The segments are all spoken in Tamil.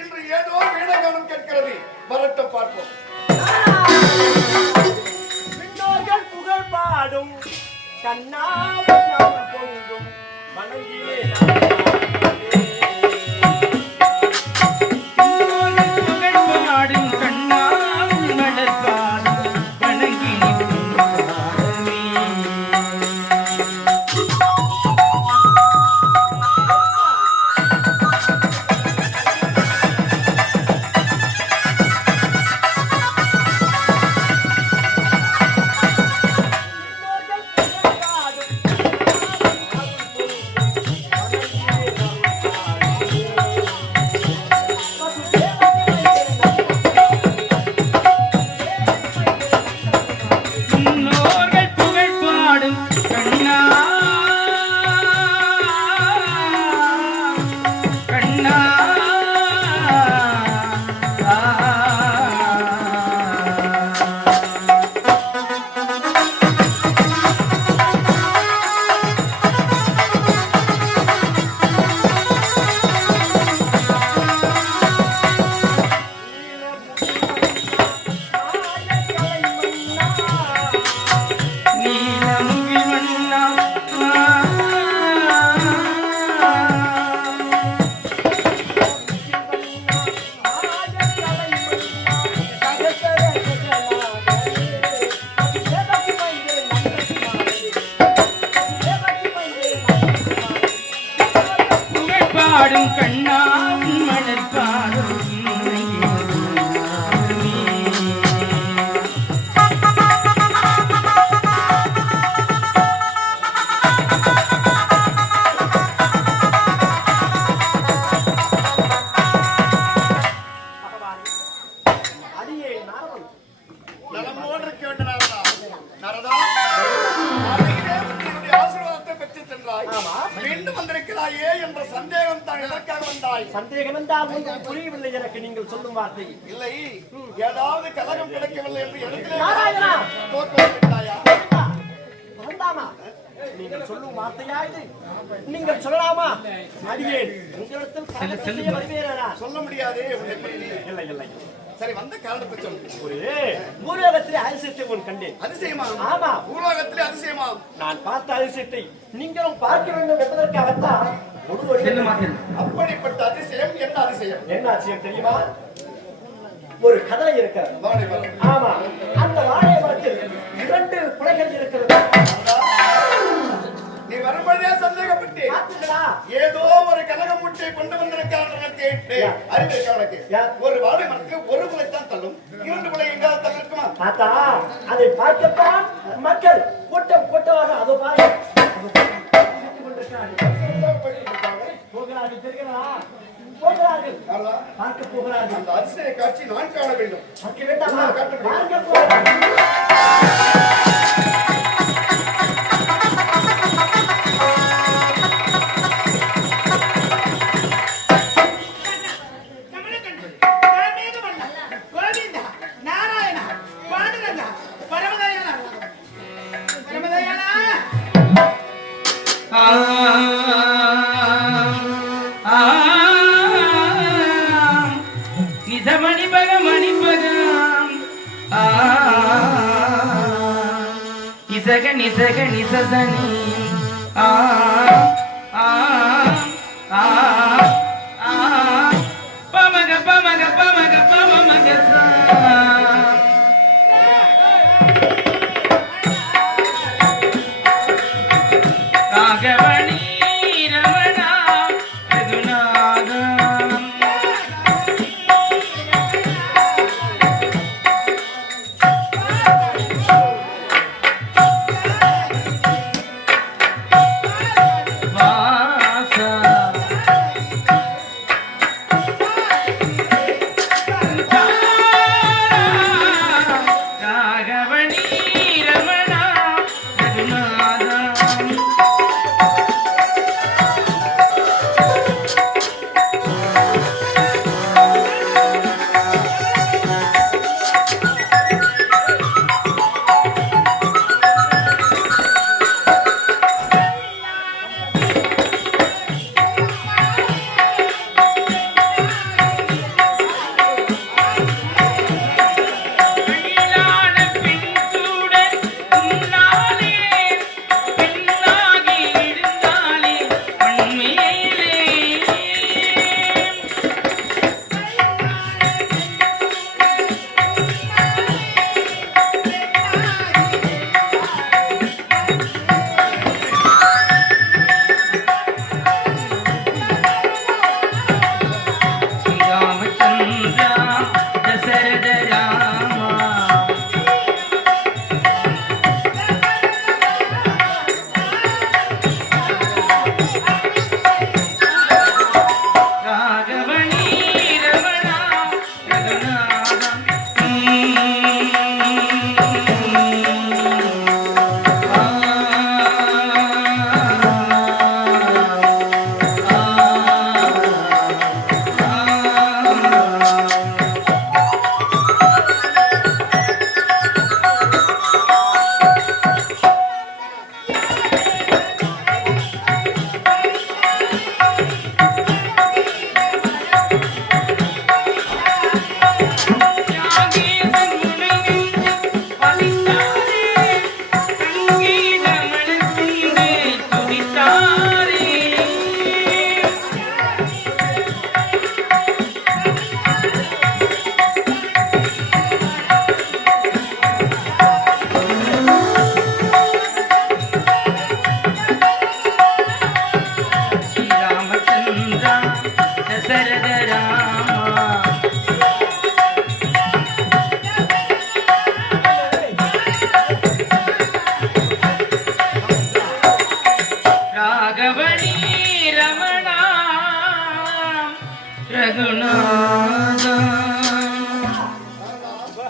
இன்று ஏதோ வீணகானம் கேட்கிறது. வரட்டும் பார்ப்போம். விண்ணோர்கள் புகழ் பாடும் கண்ணாவும் பொங்கும் வணங்கியே பாடும் கண்ணா மலர் பாடும் நலமோடு இருக்க வேண்டும் நாரதா. ஆசீர்வாதத்தை பெற்று சென்றாய். மீண்டும் வந்திருக்கிறாயே என்ற சந்தேகம் தான் எதற்காக வந்தாய்? சந்தேகம் என்றால் ஒன்றும் புரியவில்லை எனக்கு நீங்கள் சொல்லும் வார்த்தை. இல்லை, ஏதாவது கலகம் கிடைக்கவில்லை என்று நாராயணா! தோற்றாயா? வேண்டாமா? நீங்கள் சொல்லும் வார்த்தையா இது? நீங்கள் சொல்லலாமா? அடியேன் உங்களிடத்தில் கலகத்தை செய்ய வருகிறேனா? சொல்ல முடியாதே உன்னை பற்றி. இல்லை இல்லை. சரி, வந்த காரணத்தை சொல்லு. ஒரு பூலோகத்திலே அதிசயத்தை ஒன்று கண்டேன். அதிசயமா? ஆமா. பூலோகத்திலே அதிசயமா? நான் பார்த்த அதிசயத்தை நீங்களும் பார்க்க வேண்டும் என்பதற்காகத்தான் அப்படிப்பட்ட அதிசயம் என்ன அதிசயம்? என்ன அதிசயம் தெரியுமா? ஒரு கதை இருக்கிறது. ஆமா, அந்த வாழை மரத்தில் 2 குலைகள் இருக்கிறது. நீ வரும்போதே சந்தேகப்பட்டு ஏதோ ஒரு கனக முட்டை கொண்டு வந்திருக்கான் அறிவிக்க உனக்கு. ஒரு வாழை மரத்துக்கு ஒரு குலைத்தான் தள்ளும், 2 குலை எங்காவது தள்ளிருக்குமா? தாத்தா, அதை பார்க்கத்தான் மக்கள் கூட்டம் கூட்டமாக அதோ பாருங்க போகிறார்கள். தெரிகிறா? போகிறார்கள், பார்க்க போகிறார்கள். அந்த அதிசய காட்சி நான் காண வேண்டும். பார்க்க வேண்டாமா? பார்க்க நிசக நிசதனி ஆ ஆ ஆ ஆ பமக பமக பமக பமக சா ராகவணி ரமணா ரகுநாதம்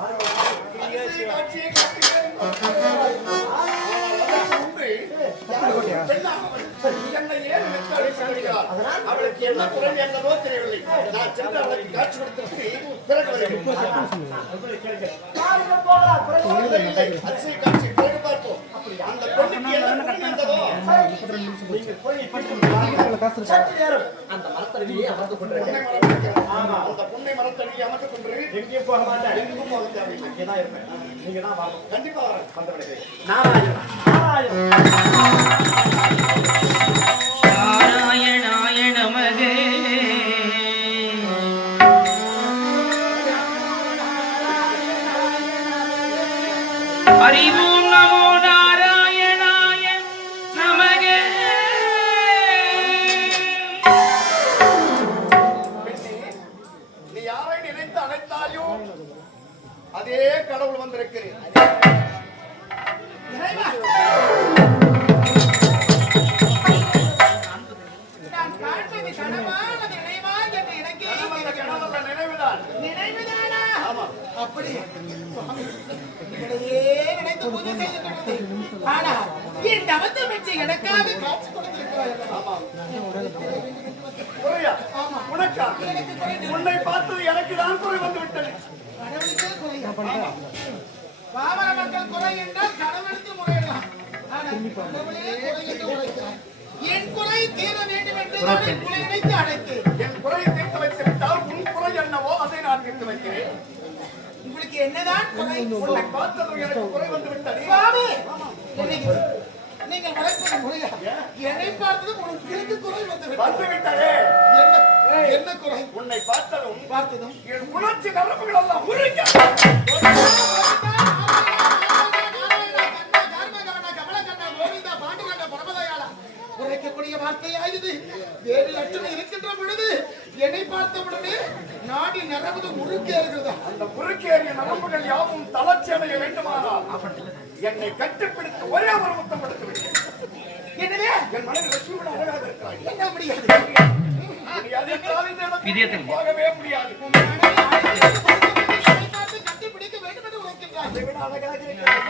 அதிசய காட்சியை காட்டுகிறேன். என்னை ஏன் நினைத்து அழைத்திருக்கிறார்? அவளுக்கு என்ன குறை என்னவோ தெரியவில்லை. நான் சென்று அவளுக்கு காட்சி கொடுத்திருக்கு பிறகு வருகிறேன். இல்லை, அதிசய காட்சி பிறகு பார்ப்போம். அந்த பொண்ணுக்கு என்ன குறை இருந்ததோ சற்று நேரம் அந்த மரத்தடியே அமர்ந்து கொண்டிருக்கிறேன். அந்த புன்னை மரத்தடியை அமர்ந்து கொண்டு எங்கேயும் போக மாட்டேன். எங்கும் போக தேவையில்லை. இங்கேதான் இருப்பேன். நீங்க தான் வரணும். கண்டிப்பா வரேன். வந்து விடுகிறேன். நாராயணா நாராயணா நாராயணாய நமகே. அறிவு நமோ நாராயணாய நமகே. பெண்ணே, நீ யாரை நினைத்து அழைத்தாயோ அதே கடவுள் வந்திருக்கிறேன். நான் காண்பது கனவா அல்லது நினைவா என்று எனக்கே கனவல்ல, கனவல்ல, நினைவுதான். நினைவுதானா? ஆமா. அப்படி சுவாமி, இவளையே நினைத்து பூஜை செய்திருக்கிறது. ஆனால் என் தவத்தை வச்சு எனக்காக காட்சி கொடுத்திருக்கிறாய். ஆமா. குறையா? ஆமா. உனக்கா? எனக்கு குறை இல்லை. உன்னை பார்த்தது எனக்கு தான் குறை வந்து விட்டது. கடவுளுக்கே குறையா? பாமர மக்கள் குறை என்றால் கடவுளுக்கு முறையிடலாம். ஆனால் கடவுளே குறை என்று உரைக்கிறார். என் குறை தீர வேண்டும் என்று நான் என் குறை நினைத்து அழைத்தேன். என் குறையை தீர்த்து வைத்து விட்டால் உன் குறை என்னவோ அதை நான் தீர்த்து வைக்கிறேன். உங்களுக்கு என்னதான் குறை? உன்னை பார்த்ததும் எனக்கு குறை வந்து விட்டது. சுவாமி, நீங்கள் உழைப்பது முறையா? என்னை பார்த்தது உங்களுக்கு எனக்கு குறை வந்து வந்து விட்டதே. என்ன குறை? உன்னை பார்த்ததும் பார்த்ததும் என் உணர்ச்சி நரம்புகள் எல்லாம் உருக. உரைக்கக்கூடிய வார்த்தையாயுது. வேறு லட்சணம் இருக்கின்ற பொழுது என்னை பார்த்த உடனே நாடி நரம்பு முறுக்கேறுகிறதா? அந்த முறுக்கேறிய நரம்புகள் யாவும் தளர்ச்சி அடைய வேண்டுமானால் என்னை கட்டுப்பிடித்து ஒரே ஒரு முத்தம் கொடுத்து விட்டேன். எனவே என் மனதில் லட்சுமி விட அழகாக இருக்கிறாய். என்ன முடியாது? முடியாது என்றால் இந்த இடத்துக்கு விஜயத்தில் போகவே முடியாது. கண்டுபிடிக்க வேண்டும் என்று உரைக்கின்றாய். அதை விட அழகாக இருக்கிறாய்.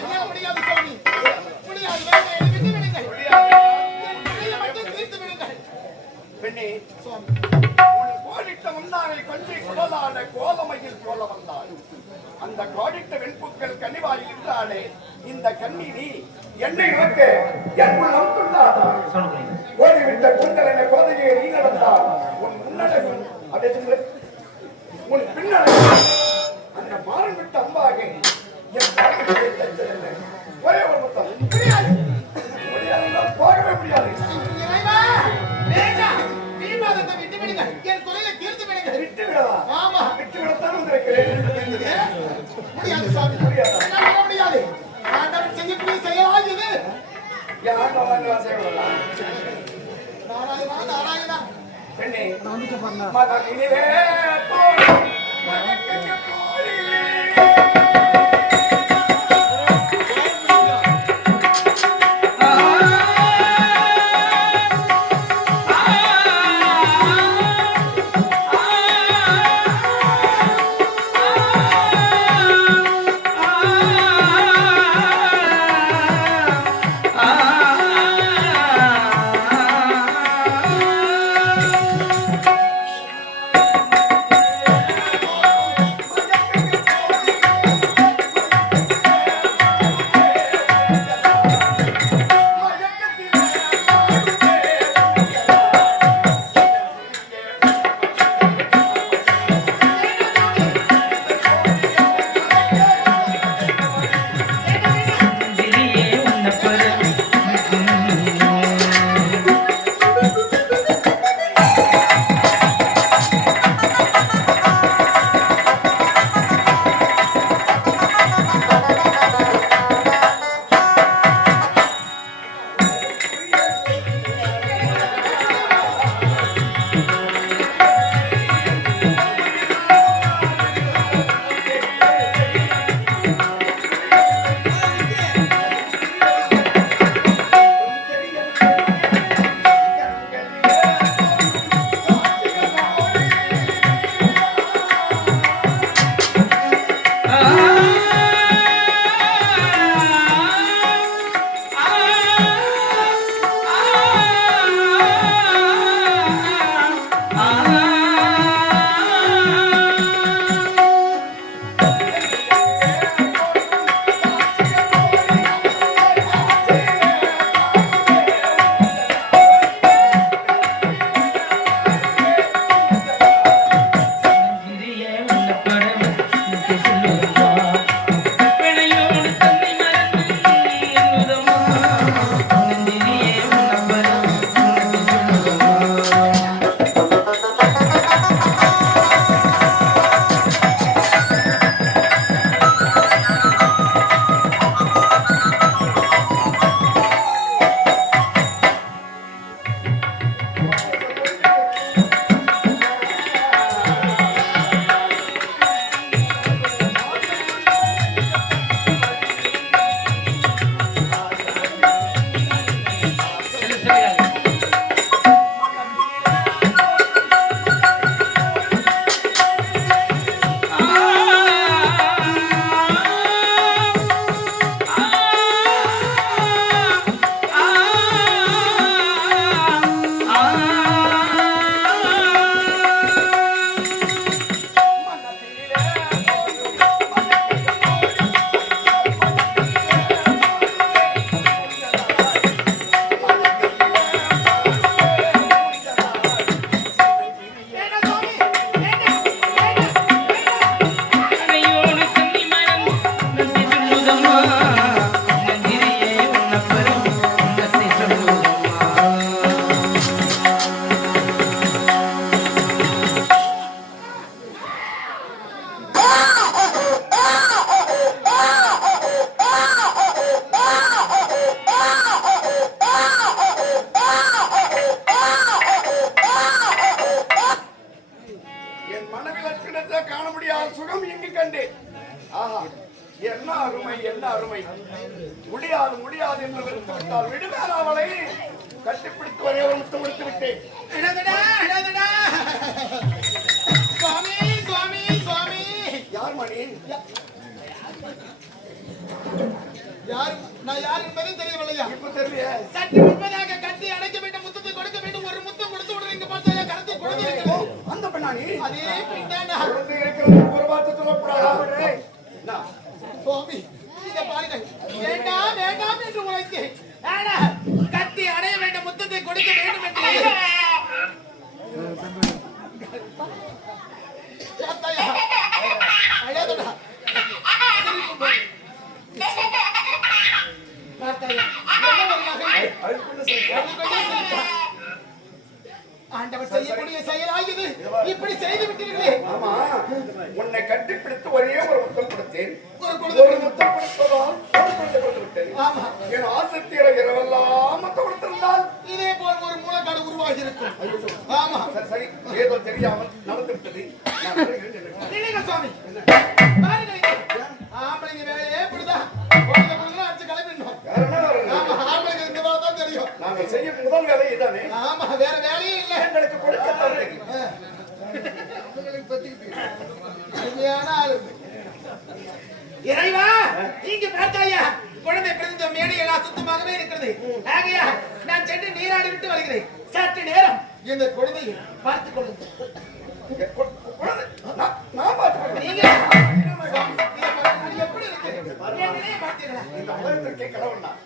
என்ன முடியாது சுவாமி? முடியாது. வேண்டாம், என்னை விட்டு விடுங்கள். முடியாது. என் குறையை மட்டும் தீர்த்து விடுங்கள். பெண்ணே, சுவாமி, உன் கோடிட்ட முன்னாரை கொஞ்சி குடலாட கோலமையில் போல வந்தாள். அந்த கோடிட்ட வெண்புக்கள் கனிவாய் இருந்தாலே இந்த கண்ணி நீ என்னை நோக்க என் உள்ளம் துள்ளாதா? ஓடிவிட்ட கூந்தல் என கோதையை நீ நடந்தால் உன் முன்னடகு அப்படியே சொல்லு. உன் பின்னடகு அந்த மாறன் விட்ட அம்பாக என் பார்வையை தச்சதில்லை. ஒரே ஒரு முத்தம். முடியாது. முடியாது. போகவே முடியாது. இறைவா, வேண்டாம். தீபாவளத்தை விட்டு விடுங்கள். என் குறையை தீர்த்து விடுங்கள். விட்டு விடவா? ஆமா. விட்டு விடத்தான் வந்திருக்கிறேன். முடியாது சாமி. முடியாதா? என்னால முடியாது. ஆண்டவன் செய்யக்கூடிய செயலா இது? யார் வாங்கலாம் செய்யலாம். நாராயணா, நாராயணா. பெண்ணே, மகனிலே தோழி, மகனுக்கு தோழி. மாதவி லட்சணத்தை காண முடியாத சுகம் இங்கு கண்டேன். ஆஹா, என்ன அருமை, என்ன அருமை. முடியாது முடியாது என்று வெறுத்து விட்டால் விடுவேன் அவளை. கட்டிப்பிடித்து ஒரே ஒரு முத்தம் கொடுத்து விட்டேன். அழகடா, அழகடா. சுவாமி, சுவாமி, சுவாமி. யார் மணி? யார்? நான் யார் என்பதே தெரியவில்லையா? இப்ப தெரியல. சற்று முன்பதாக கட்டி அடைக்க வேண்டும், முத்தத்தை கொடுக்க வேண்டும். ஒரு முத்தம் கொடுத்து விடுறேன். இங்க பார்த்தாயா கருத்து குழந்தை இருக்கிறது. அந்த பெண்ணாணி அதே பெண்தானா? குழந்தை இருக்கிறது ஒரு வார்த்தை சொல்லக்கூடாது. நான் சுவாமி, இதை பாருங்கள். வேண்டாம் வேண்டாம் என்று உழைத்தேன். ஆனா கட்டி அடைய வேண்டும், முத்தத்தை கொடுக்க வேண்டும் என்று பார்த்தாயா? அழகடா. சிரிப்பு போய். பார்த்தாயா? என்ன ஒரு மகன்? அதுக்குள்ள சொல்லிட்டேன். அதுக்குள்ளே சிரிப்பா. ஆண்டவர் செய்யக்கூடிய செயலாகியது இப்படி செய்து விட்டீர்களே. ஆமா, உன்னை கட்டிப்பிடித்து ஒரே ஒரு முத்தம் கொடுத்தேன். ஒரு ஒரு முத்தம் கொடுத்ததால் ஒரு குழந்தை கொடுத்து விட்டேன். ஆமா, என் ஆசத்திர இரவெல்லாம் முத்தம் கொடுத்திருந்தால் இதே போல் ஒரு மூலக்காடு உருவாகி இருக்கும். ஆமா, சரி, சரி, ஏதோ தெரியாமல் நடந்து விட்டது. நான் வருகிறேன் என்று. நினைங்க சுவாமி. பாருங்க இங்க. ஆம்பளைங்க வேலையே இப்படிதான். குழந்தை குழந்தை அடிச்சு கிளம்பிடணும். வேற என்ன வேலை? ஆமா, ஆம்பளைங்க இந்த மாதிரி தான் தெரியும். நாங்கள் செய்யும் முதல் வேலை இதானே. ஆமா, வேற வேலையே இல்ல. எங்களுக்கு கொடுக்கத்தான் தெரியும். அருமையான ஆளு. இறைவா, நீங்க பார்த்தாயா குழந்தை பிறந்த மேடையெல்லாம் சுத்தமாகவே இருக்கிறது. ஆகையா நான் சென்று நீராடி விட்டு வருகிறேன். சற்று நேரம் இந்த குழந்தையை பார்த்துக் கொள்ளுங்கள். குழந்தை, நான் பார்த்துக்கிறேன். நீங்க எப்படி இருக்கு? என்னையே பார்த்தீங்களா? இந்த உலகத்திற்கே கடவுள் நான்.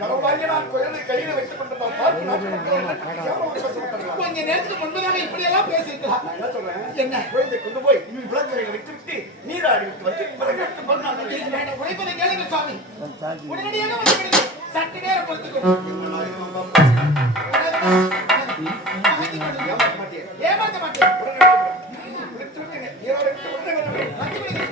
கடவுளாகிய நான் குழந்தை கையில வைத்துக் கொண்டிருந்தோம். பார்த்து நான் கேவலமாக பேசப்பட்டார்களா? கொஞ்ச நேரத்துக்கு முன்பதாக இப்படி எல்லாம் பேசியிருக்கலாம். நான் என்ன சொல்றேன்? என்ன? குழந்தை கொண்டு போய் விளக்குறையில விட்டுவிட்டு நீராடி விட்டு வந்து பிறகு எடுத்து பண்ணாங்க. வேண்டாம், உழைப்பதை கேளுங்க சுவாமி. உடனடியாக வந்து விடுங்க. சற்று நேரம் பொறுத்துக்கொள்ளுங்க. ஏமாற்ற மாட்டேன். ஏமாற்ற மாட்டேன். உடனே விட்டு விட்டுங்க. நீராடி விட்டு வந்து வந்து விடுங்க.